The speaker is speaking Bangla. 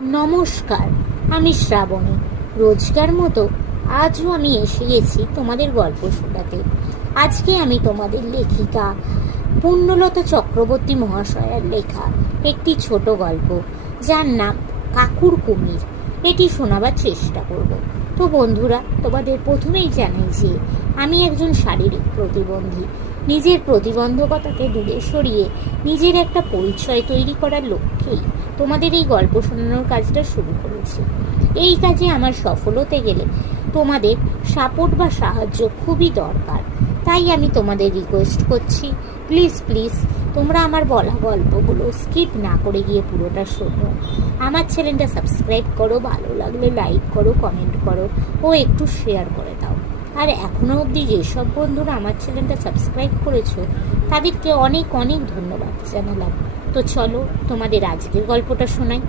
নমস্কার, আমি শ্রাবণী। রোজকার মতো আজও আমি এসে গেছি তোমাদের গল্প শোনাতে। আজকে আমি তোমাদের লেখিকা পুণ্যলতা চক্রবর্তী মহাশয়ার লেখা একটি ছোট গল্প, যার নাম কাকুর কুমির, এটি শোনাবার চেষ্টা করব। তো বন্ধুরা, তোমাদের প্রথমেই জানাই যে আমি একজন শারীরিক প্রতিবন্ধী। নিজের প্রতিবন্ধকতাকে দূরে সরিয়ে নিজের একটা পরিচয় তৈরি করার লক্ষ্যেই তোমাদের এই গল্প শোনানোর কাজটা শুরু করেছি। এই কাজে আমার সফল হতে গেলে তোমাদের সাপোর্ট বা সাহায্য খুবই দরকার। তাই আমি তোমাদের রিকোয়েস্ট করছি, প্লিজ প্লিজ তোমরা আমার বলা গল্পগুলো স্কিপ না করে গিয়ে পুরোটা শোনো। আমার চ্যানেলটা সাবস্ক্রাইব করো, ভালো লাগলে লাইক করো, কমেন্ট করো ও একটু শেয়ার করে দাও। আর এখনও অবধি যেসব বন্ধুরা আমার চ্যানেলটা সাবস্ক্রাইব করেছো তাদেরকে অনেক অনেক ধন্যবাদ জানালাম। তো চলো তোমাদের আজকের গল্পটা শোনাই।